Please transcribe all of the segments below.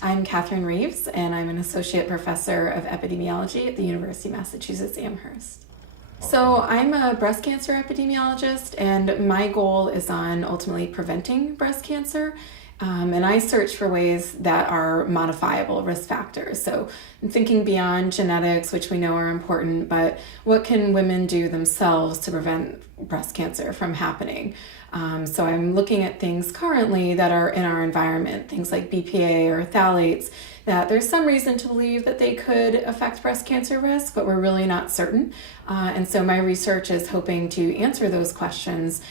I'm Katherine Reeves, and I'm an associate professor of epidemiology at the University of Massachusetts Amherst. So I'm a breast cancer epidemiologist, and my goal is on ultimately preventing breast cancer. And I search for ways that are modifiable risk factors. So I'm thinking beyond genetics, which we know are important, but what can women do themselves to prevent breast cancer from happening? So I'm looking at things currently that are in our environment, things like BPA or phthalates, that there's some reason to believe that they could affect breast cancer risk, but we're really not certain. And so my research is hoping to answer those questions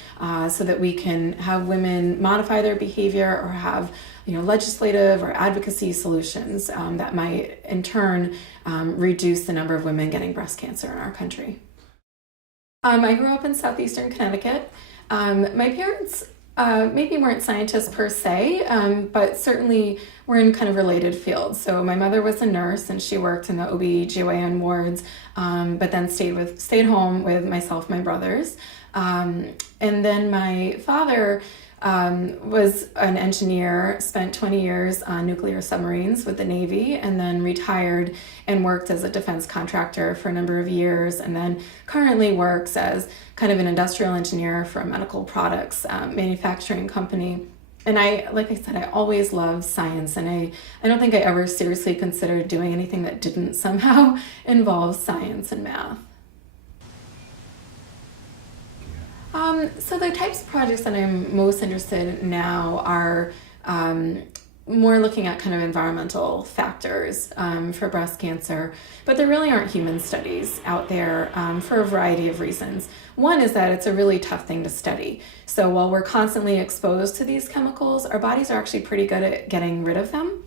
so that we can have women modify their behavior or have legislative or advocacy solutions that might in turn reduce the number of women getting breast cancer in our country. I grew up in southeastern Connecticut. My parents maybe weren't scientists per se, but certainly were in kind of related fields. So my mother was a nurse and she worked in the OB/GYN wards, but then stayed home with myself, my brothers. And then my father was an engineer, spent 20 years on nuclear submarines with the Navy, and then retired and worked as a defense contractor for a number of years, and then currently works as kind of an industrial engineer for a medical products manufacturing company. And like I said, I always loved science, and I don't think I ever seriously considered doing anything that didn't somehow involve science and math. So the types of projects that I'm most interested in now are more looking at kind of environmental factors for breast cancer, but there really aren't human studies out there for a variety of reasons. One is that it's a really tough thing to study. So while we're constantly exposed to these chemicals, our bodies are actually pretty good at getting rid of them.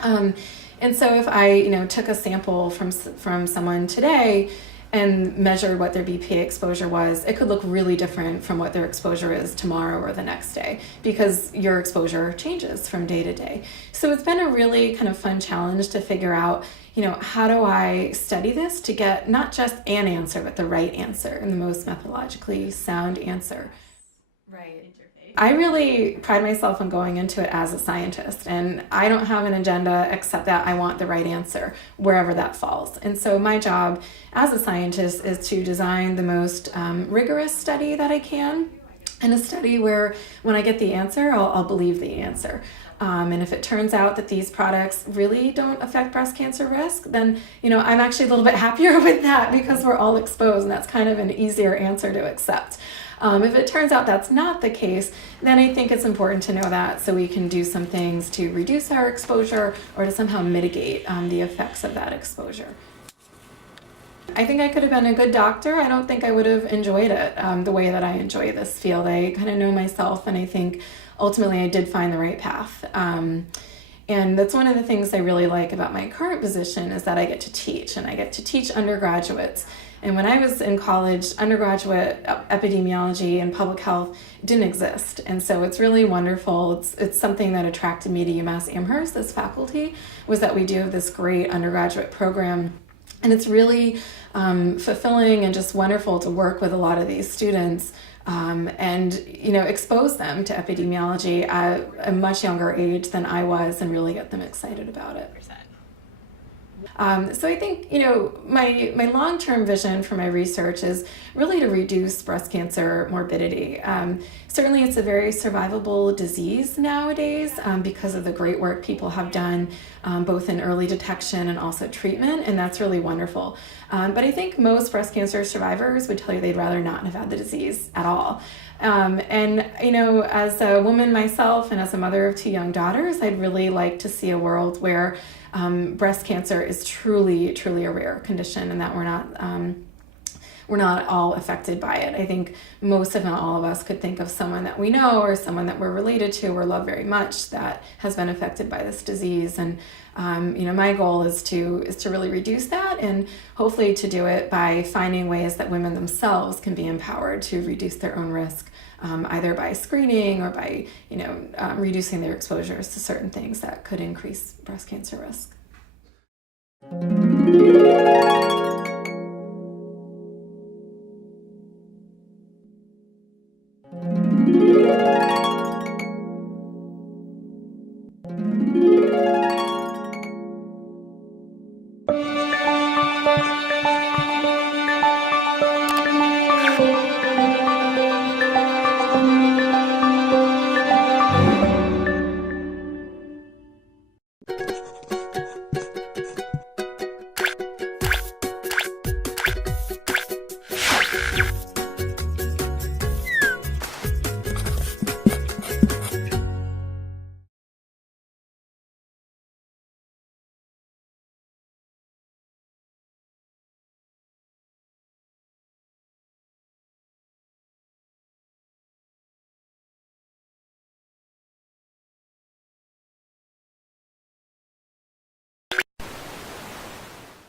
And so if I took a sample from someone today and measured what their BPA exposure was, it could look really different from what their exposure is tomorrow or the next day, because your exposure changes from day to day. So it's been a really kind of fun challenge to figure out, how do I study this to get not just an answer, but the right answer and the most methodologically sound answer. Right. I really pride myself on going into it as a scientist, and I don't have an agenda except that I want the right answer wherever that falls. And so my job as a scientist is to design the most rigorous study that I can, and a study where when I get the answer, I'll believe the answer. And if it turns out that these products really don't affect breast cancer risk, then I'm actually a little bit happier with that, because we're all exposed, and that's kind of an easier answer to accept. If it turns out that's not the case, then I think it's important to know that, so we can do some things to reduce our exposure or to somehow mitigate the effects of that exposure. I think I could have been a good doctor. I don't think I would have enjoyed it the way that I enjoy this field. I kind of know myself, and I think ultimately I did find the right path. And that's one of the things I really like about my current position, is that I get to teach, and I get to teach undergraduates. And when I was in college, undergraduate epidemiology and public health didn't exist. And so it's really wonderful. It's something that attracted me to UMass Amherst as faculty, was that we do have this great undergraduate program. And it's really fulfilling and just wonderful to work with a lot of these students and expose them to epidemiology at a much younger age than I was, and really get them excited about it. So I think, my long-term vision for my research is really to reduce breast cancer morbidity. Certainly it's a very survivable disease nowadays because of the great work people have done both in early detection and also treatment, and that's really wonderful. But I think most breast cancer survivors would tell you they'd rather not have had the disease at all. As a woman myself and as a mother of two young daughters, I'd really like to see a world where breast cancer is truly, truly a rare condition, and that we're not all affected by it. I think most, if not all of us, could think of someone that we know or someone that we're related to or love very much that has been affected by this disease. And my goal is to really reduce that, and hopefully to do it by finding ways that women themselves can be empowered to reduce their own risk, either by screening or by reducing their exposures to certain things that could increase breast cancer risk.